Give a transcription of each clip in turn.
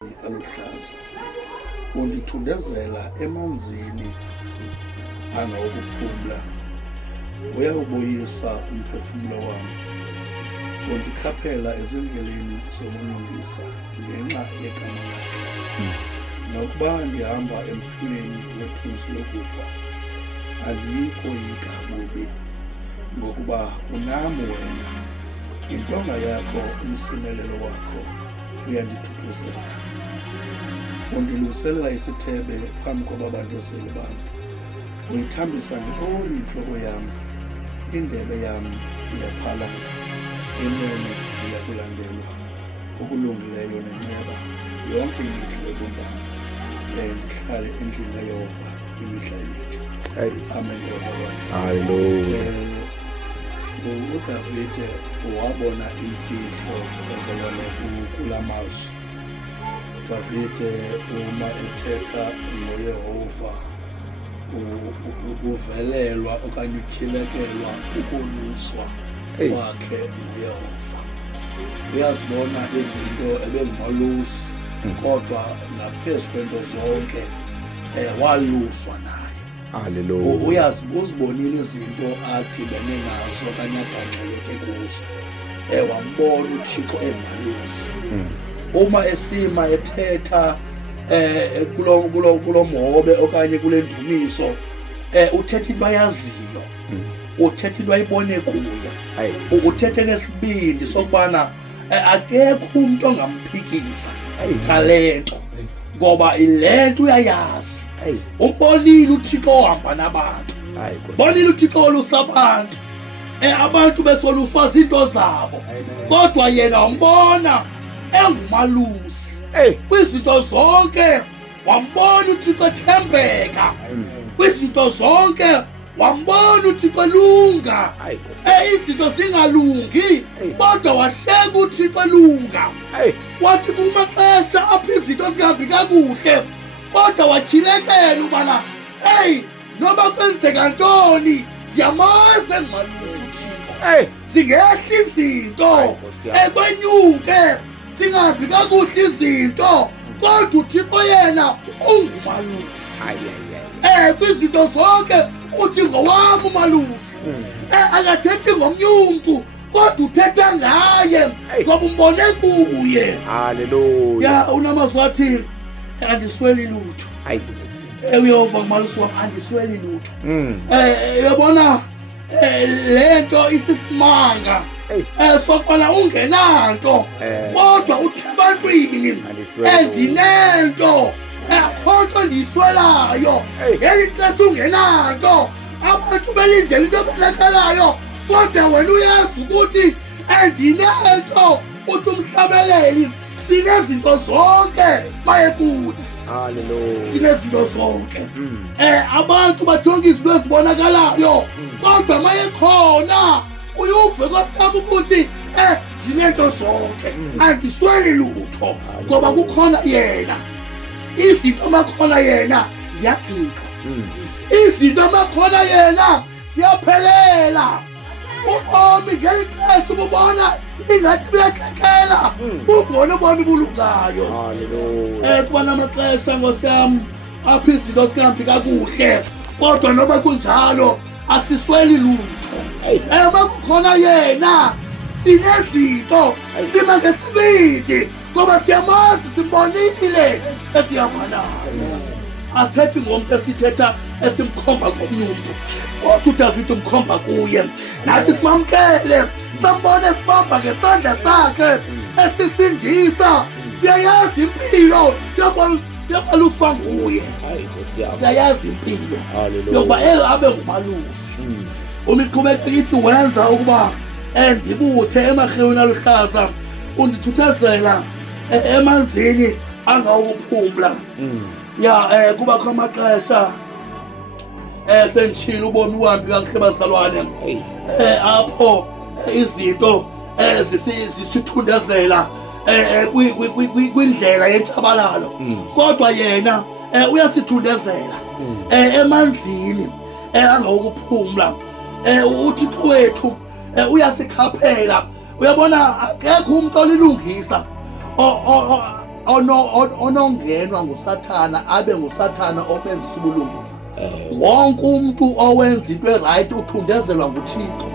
aluhlaza undithundezela emanzini angawokuphumla, uyawubuyisa umphefumlo wam, undikhaphela ezindleleni zobulungisa ngenxa yegama lakhe. Nokuba ndihamba emfuleni wethunzi lokufa, andiyikoyika bubi, ngokuba unam wena. Intonga yakho, umsimelelo wakho uyandithuthuzela. Undilungiselela isithebe phambi kwababandezeli bam. Uyithambisa ngentoni intloko yam, indebe yam iyaphalala, inene iyakulandelwa, okulungileyo nenceba yonke imihla yobundana. Ndihlale endlini kaYehova imihla emide. Amen. Hallelujah. UDavide wabona imfihlo ezalana kula mazwi. uDavide uma ethetha noYehova uvelelwa okanye utyhilekelwa ukuluswa kwakhe noYehova. Uyazibona izinto ebengumalusi, kodwa naphezu kwento zonke waluswa naye. Hallelujah. Uzibonile izinto adibene nazo okanye agangxeleke kuzo, wambona uThixo engalusi. Uma esima ethetha kulo mhobe okanye kule ndumiso, uthetha into ayaziyo, uthetha into ayibone kuyo, uthethe nesibindi sokubana akekho umntu ongamphikisa ngale nto, ngoba ile nto uyayazi. Umbonile uThixo ohamba nabantu, bonile uThixo olusa abantu, abantu besoluswa zinto zabo, kodwa yena wambona engumalusi kwizinto zonke. Wambona uThixo ethembeka kwizinto zonke, wambona uThixo elunga izinto zingalungi, kodwa wahleka uThixo elunga. Wathi kumaxesha apho izinto zingahambi kakuhle, kodwa watyhilekela ubana noba kwenzeka ntoni ndiyamazi engumalusi uThixo. Zingehla izinto, kwenyuke zingahambi kakuhle izinto, kodwa uThixo yena ungumalusi. Kwizinto zonke uthi ngowam umalusi. Akathethi ngomnye umntu, kodwa uthetha ngaye ngoba umbone kuye. Hallelujah. Unamazwi athi andisweli lutho. UYehova ngumalusi wam, andisweli lutho. Uyabona le nto isisimanga sokubana ungenanto, kodwa uthi ebantwini ndinento, akho nto ndiyiswelayo. Ngeli xesha ungenanto, abantu belindele into ebonakalayo, kodwa wena uyazi ukuthi ndinento. Uthi umhlabeleli, sinezinto zonke maye kuthi. Hallelujah. Sinezinto zonke. Abantu bajonga izinto ezibonakalayo, kodwa maye khona uyuve kwasami ukuthi ndinento zonke, andisweli lutho, ngoba kukhona yena. Izinto amakhona yena ziyagqithwa, izinto amakhona yena ziyaphelela. Ubomi ngeli xesha ububona ingathi buyakhekela, bungona ubomi bulungayo. Kuba namaxesha Nkosi yam apho izinto zingahambi kakuhle, kodwa noba kunjalo asisweli lutho. Uma kukhona yena sinezinto, sima ngesibindi, ngoba siyamazi, simbonile esihamba naye. Athethi ngomntu esithetha esimkhomba komnye umntu, kodwa uDavide umkhomba kuye. Nathi simamkele, sambone sibamba ngesandla sakhe esisindisa. Siyayazi impilo yokuluswa nguye, siyayazi impilo yokuba abe ngumalusi. Umiqhubeka ithi wenza ukuba ndibuthe emarhewini aluhlaza, undithuthezela emanzini angawokuphumla. Kuba khona amaxesha senditshile ubomi buhambi kakuhle bazalwane, apho izinto zisithundezela kwindlela yentshabalalo, kodwa yena uyasithundezela emanzini angawokuphumla. uThixo wethu uyasikhaphela. Uyabona akekho umuntu olilungisa onongenwa ngusathana abe ngusathana obenzisa ubulungisa. Wonke umuntu owenza into eright uthundezelwa nguThixo.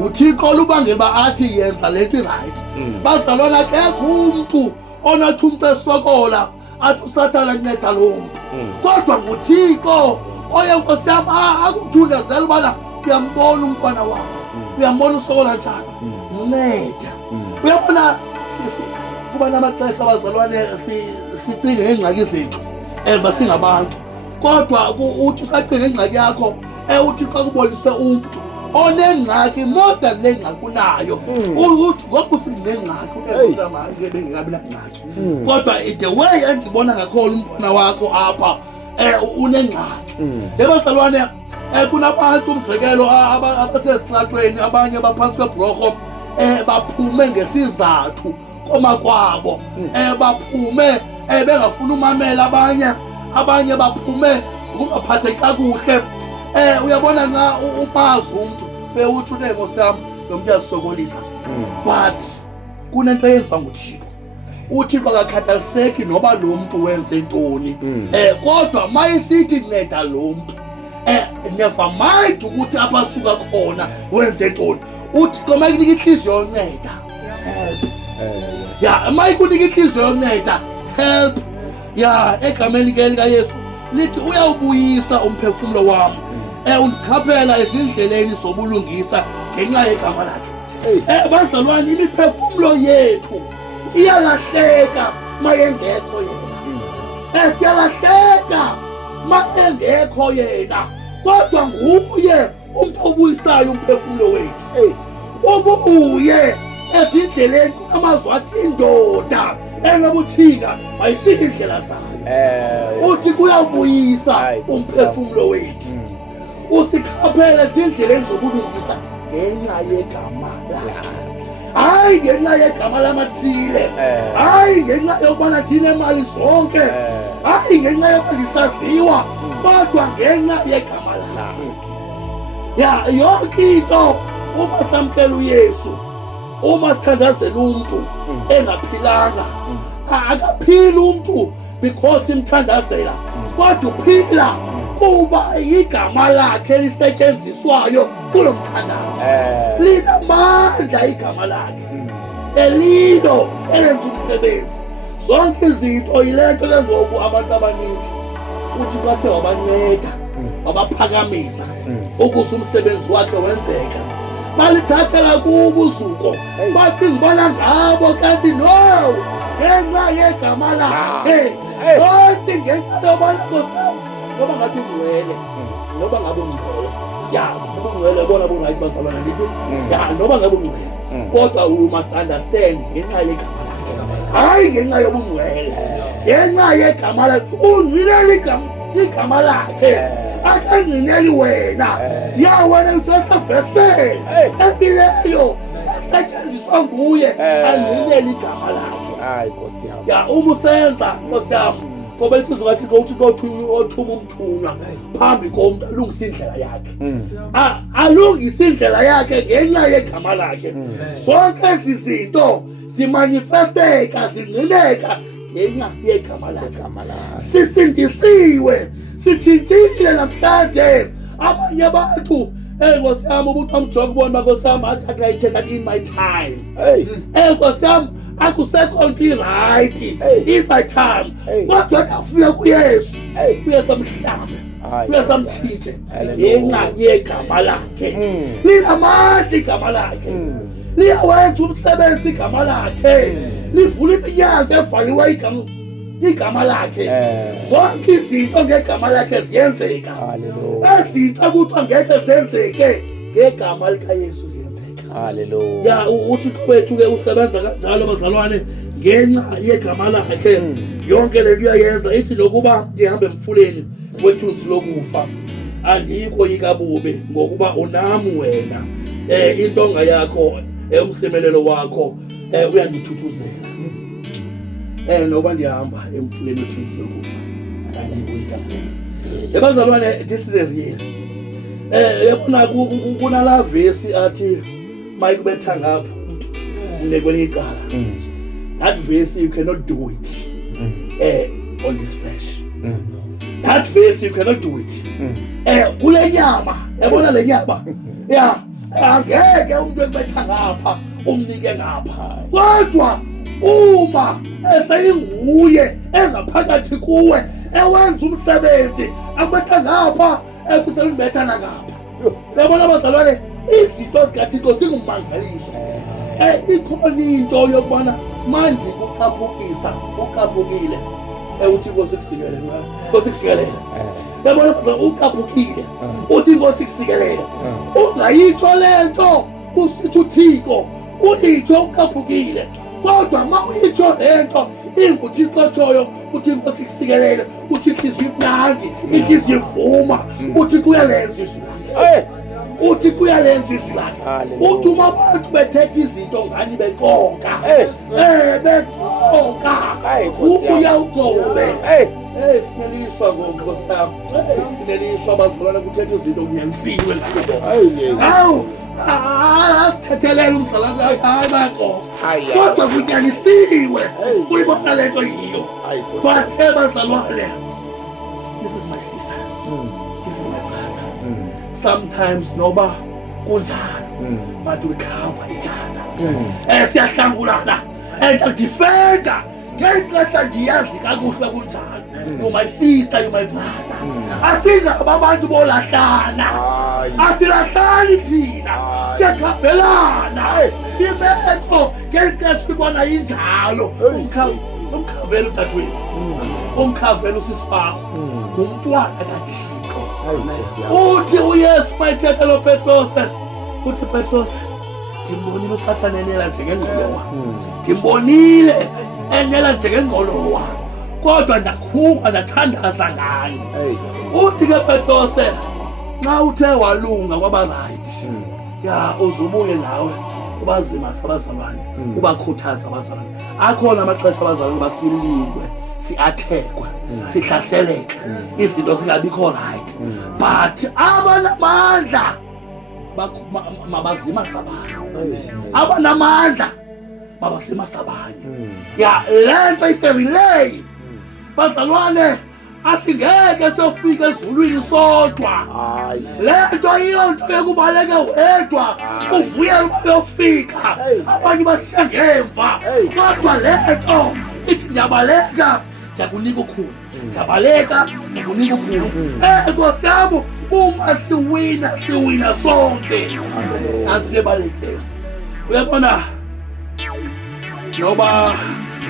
uThixo olubangela uba athi yenza le nto irayithi. Bazalwana akekho umntu onathi umntu esokola athi usathana anceda loo mntu. Kodwa nguThixo oye Nkosi yam akuthundezela ubana uyambona umntwana wakho, uyambona usokola njani, mnceda. Uyabona kuba namaxesha abazalwane sicinge ngeengxaki zethu singabantu, kodwa uthi usacinga ngengxaki yakho uthi xa kubonise umntu onengxaki more than le ngxaki unayo, uthi ngoku sinengxaki bengekabi nangxaki, kodwa the way endibona ngakhona umntwana wakho apha unengxaki. Bazalwane kunabantu umzekelo abasesitratweni, abanye baphantsi kwebhulorho baphume ngesizathu komakwabo, baphume bengafuni umamela abanye baphume ngokungaphatheki kakuhle. Uyabona nxa umazi umntu bewuthi Nkosi yam lo mntu uyasokolisa, but kunento eyenziwa nguThixo. uThixo akakhathaliseki noba lo mntu wenze ntoni, kodwa mayisithi nceda lo mntu, never mind ukuthi abasuka khona wenze ntoni, uThixo mayikunika inhliziyo yonceda, help. Mayikunika inhliziyo yonceda, help. Egameni likaYesu lithi uyawubuyisa umphefumulo wami, undikhaphela ezindleleni zobulungisa ngenxa yegama lakhe. Bazalwane, imiphefumulo yethu iyalahleka mayengekho yena, siyalahleka mayengekho yena, kodwa nguye umntu obuyisayo umphefumulo wethu. Ubuye ezindleleni kunamazwi athi indoda enobuthika ayisike indlela zayo, uthi kuyawubuyisa umphefumulo wethu, usikhaphele ezindleleni zobulungisa ngenxa yegama lakhe. Hayi ngenxa yegama lamathile, hayi ngenxa yokubana thina imali zonke, hayi ngenxa yokuba lisaziwa, kodwa ngenxa yegama lakhe. Yonke into uma samkela uYesu, uma sithandazela umuntu engaphilanga, akaphili umuntu because imthandazela, kodwa uphila kuba igama lakhe lisetyenziswayo kulo mthandazo. Linamandla igama lakhe, elilo elenza umsebenzi. Zonke izinto yile nto ke ngoku abantu abaninzi uthi bathe wabanceda, wabaphakamisa ukuze umsebenzi wakhe wenzeka, balithathela kubo uzuko, bacinga ubana ngabo, kanti no, ngenxa yegama lakhe. Othi ngenxa yobana Nkosi yam noba ngathi ungcwele, noba ngabe ungcwele, ubungcwele bona bungayithi bazalwana lithi, noba ngabe ungcwele, kodwa you must understand ngenxa yegama lakhe, hayi ngenxa yobungcwele, ngenxa yegama lakhe. Ungcinela igama lakhe, akangcineli wena. Wena just a vessel empileyo esetyenziswa nguye, angcineli igama lakhe. Uma usenza Nkosi yam, ngoba lithi izwi kaThixo uthi othuma umthunywa phambi komntu alungise indlela yakhe, alungise indlela yakhe ngenxa yegama lakhe. Zonke ezi zinto zimanifesteka, zingcineka ngenxa yegama lakhe. Sisindisiwe, sitshintshile namhlanje. Abanye abantu Nkosi yam ubuthi amjonga ubona uba Nkosi yam athi akayithetha in my time, Nkosi yam akusekho nto irayithi in my time, kodwa ndafika kuYesu, uYesu amhlamba, uYesu amtshintshe ngenxa yegama lakhe. Linamandla igama lakhe, liyawenza umsebenzi igama lakhe, livula iminyango evaliwe igama lakhe. Zonke izinto ngegama lakhe ziyenzeka, ezinto kuthiwa ngeke zenzeke ngegama likaYesu ziyenzeka. uThixo wethu ke usebenza kanjalo bazalwane ngenxa yegama lakhe. Yonke le nto uyayenza. Ithi nokuba ndihambe emfuleni wethunzi lokufa andikho yikabube, ngokuba unami wena, intonga yakho, umsemelelo wakho uyandithuthuzela. Nokuba ndihamba emfuleni wethunzi lokufa andikho yikabube. Bazalwane, this is real. Yabona kunala vesi athi mayikubetha ngapha umuntu nekwenye icala. That verse you cannot do it. on this flesh. That face you cannot do it. Kule nyama, yabona le nyama. Yeah, angeke umuntu ekubetha ngapha umnike ngapha. Kodwa uma eseyinguye engaphakathi kuwe ewenza umsebenzi akubetha ngapha ekusela umbethana ngapha. Yabona bazalwane, izinto zikaThixo zingumangaliso. Ikhona into yokubana manje ukhaphukisa ukhaphukile uthi Nkosi kusikelele Nkosi kusikelele yabona ukhaphukile uthi Nkosi kusikelele ungayitsho lento usithi uThixo uyitsho ukhaphukile kodwa ma uyitsho lento inguThixo tshoyo uthi Nkosi kusikelele uthi inhliziyo imnandi inhliziyo ivuma uthi kuyalenza izwi lakhe uthi kuyalenza izwi lakhe uthi uma abantu bethetha izinto ngani beqonga beqonga ubuya ugobe sinelishwa ngoNkosi yami sinelishwa bazalwane kuthetha izinto kunyanisiwe hawu asithethelele umzalwane hayi baqonga kodwa kunyanisiwe uyibona lento yiyo bathe bazalwane, this is my sister, this is my brother. Sometimes noba kunjalo but we cover each other. Siyahlangulana and defender ngexesha ndiyazi kakuhle kunjalo. You're my sister, you're my brother. Asingaba abantu bolahlana asilahlani thina siyakhavelana imeko ngexesha ibona injalo. Umkhavela utatweni umkhavela usisipakho ngumntwana kaThixo. Uthi uYesu mayithetha lo Petros uthi Petros ndimbonile uSathane enela njengengqolowa ndimbonile enela njengengqolowa kodwa ndakhupha ndathandaza ngaye. Uthi ke Petros nxa uthe walunga kwaba right ya uzubuye nawe ubazima sabazalwane ubakhuthaza abazalwane. Akhona amaxesha abazalwane basilingwe siathekwe sihlaseleke izinto zingabikho right but abanamandla mabazima sabanye abanamandla mabazima sabanye. Ya lento iserelay bazalwane asingeke sofika ezulwini sodwa. Lento iyonto yokubaleka wedwa uvuyela ukuyofika abanye basiya ngemva kodwa lento ithi ngiyabaleka ngiyakunika ukhulu ngiyabaleka ngiyakunika ukhulu. Nkosi yami uma siwina sonke nansi lebalekile uyabona noba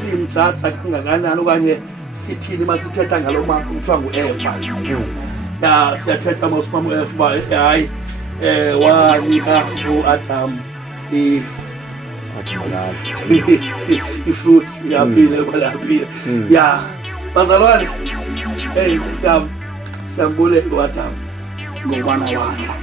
simjaja kangakanani okanye sithini masithetha ngalo mama kuthiwa nguEva ya siyathetha masimamu Eva uba hayi wanika uAdam ifruit yaphila kwalaphila ya bazalwane. Siyambulela uAdam ngobana wadla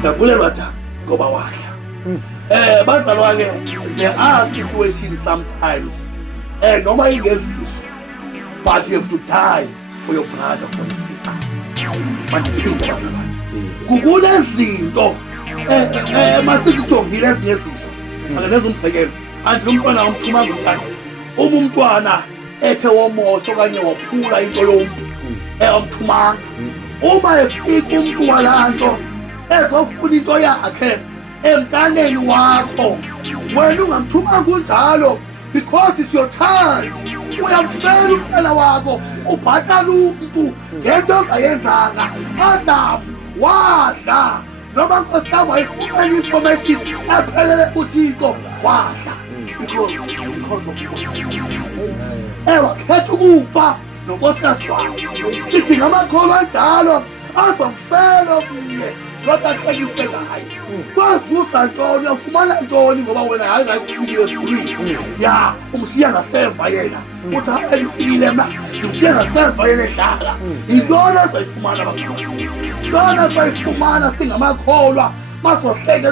siyambulela uAdam ngoba wadla. Bazalwane, there are situations sometimes noma ingezizo but you have to die for your brother, for your sister. Mandiphinde bazalwane kukunezinto masizijongile ezinye izizo angeneza umsekelo anti lo mntwana wamthuma ngumntana uma umntwana ethe womosha okanye waphula into yomuntu amthumanga uma efika umuntu walanto ezofuna into yakhe emntaneni wakho wena ungamthumanga kunjalo because it's your child. Uyamfela umntana wakho ubhatala umuntu ngento ongayenzanga. Adam wadla noma Nkosi yami wayifuna information ephelele kuThixo wadla because of wakhetha ukufa nonkosikazi wakhe. Sidinga amakholwa anjalo azomfela omunye kodwa ahlekise ngaye. Kwazusa ntoni ufumana ntoni ngoba wena hayi ngayikufikile ezulwini ya umshiya ngasemva yena uthi hayi lifikile mna umshiya ngasemva yena edlala. Intoni azoyifumana bazalwane? Intoni azoyifumana singamakholwa masohleka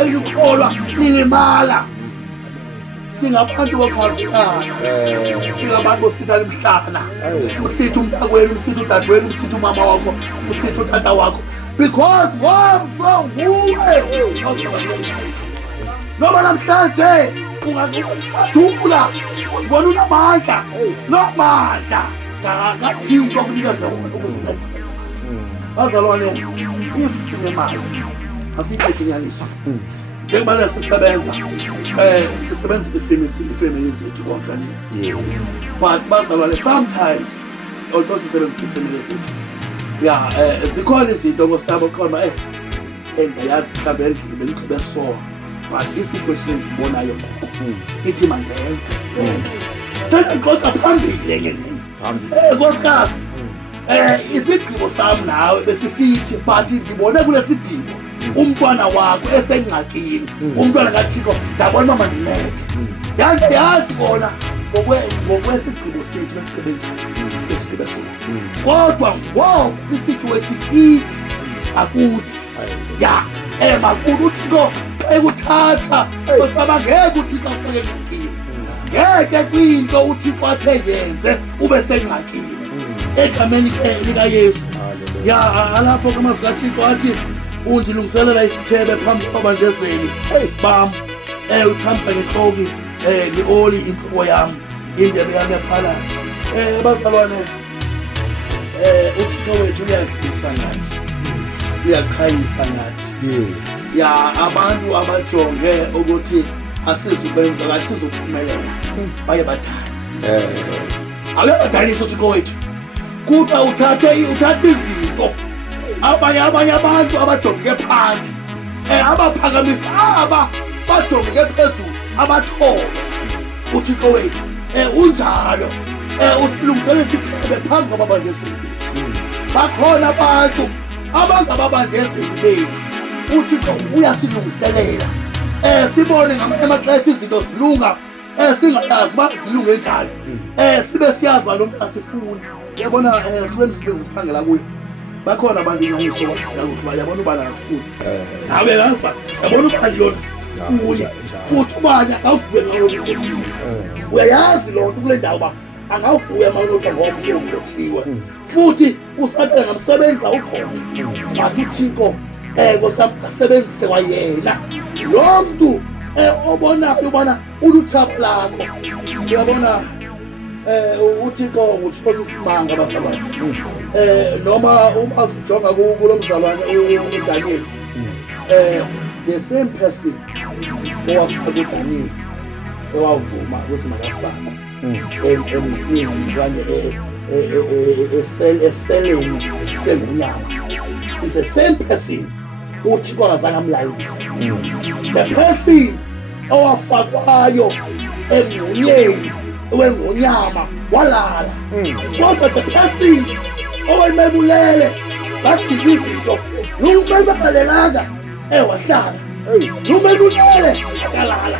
elikholwa lilimala? Singabantu bokhavelana singabantu bosithana emhlana usithi umntakwenu usithi udadewenu usithi umama wakho usithi utata wakho because wamso nguwe noma namhlanje ungathula uzibona unamandla nomandla kaThixo okunika zona ukuzinceda. Bazalwane, if sinemali asiyithethe inyaniso njengoba sisebenza sisebenza ifamily zethu kodwa Yes. but bazalwane sometimes although sisebenza ifamily zethu zikhona izinto ngosabo khona engiyazi mhlawumbe endlini bengiqhube so but isituation engibonayo ithi mandenze sengiqoqa phambili ngenye nkosikazi isigqibo sami nawe besisithi but ngibone kulesidingo umntwana wakho esengxakini umntwana kaThixo ndabona mama ndincede yazi bona ngokwesigqibo sethu besigqibe so kodwa ngoku isituation ithi akuthi makuthi uThixo ekuthatha osaba ngeke uThixo afake engxakini ngeke kwinto uThixo athe yenze ube sengxakini egameni likaYesu alapho kumazwi kaThixo athi undilungiselela isithebe phambi kwabanjezeli bam uthambisa ngentloko ngeoli intloko yam indebe yam yaphalayo. Bazalwane, uThixo wethu uyadlisa ngathi uyaqhayisa ngathi abantu abajonge ukuthi asizubenza asizuphumelela baye bathanda abebadanisa uThixo wethu kuba uthathe izinto abanye abantu abajongeke phansi abaphakamisa aba bajongeke phezulu abathoba uThixo wethu unjalo usilungisele isithebe phambi kwababanjezeli bakhona abantu abangababanjezeli bethu uThixo uyasilungiselela sibone ngamanye amaxesha izinto zilunga singayazi uba zilunge njani sibe siyazi uba lo mntu asifuni. Yabona kule msebenzi siphangela kuyo bakhona abantu inyaniso wasika ukuthi uba yabona ubani akafuni nawe yazi uba yabona ubani lona funi futhi ubani akavuye ngayo ukuthiwa uyayazi loo nto kule ndawo uba angawuvuya mawunothi ngomso ukuthiwe futhi usathane ngamsebenza ukhona but uThixo kosebenzise kwayena lo mntu obonayo ubona uluthapho lakho. Uyabona uThixo uThixo sisimanga bazalwane noma uma sijonga kulo mzalwane uDaniel the same person owafaka uDaniel owavuma ukuthi makafakwe eseleni senyama is the same person uThixo akazange amlayise. The person owafakwayo emngconyeni wengonyama walala kodwa the person owayemebulele zathi izinto lumebalelanga wahlala lumebulele akalala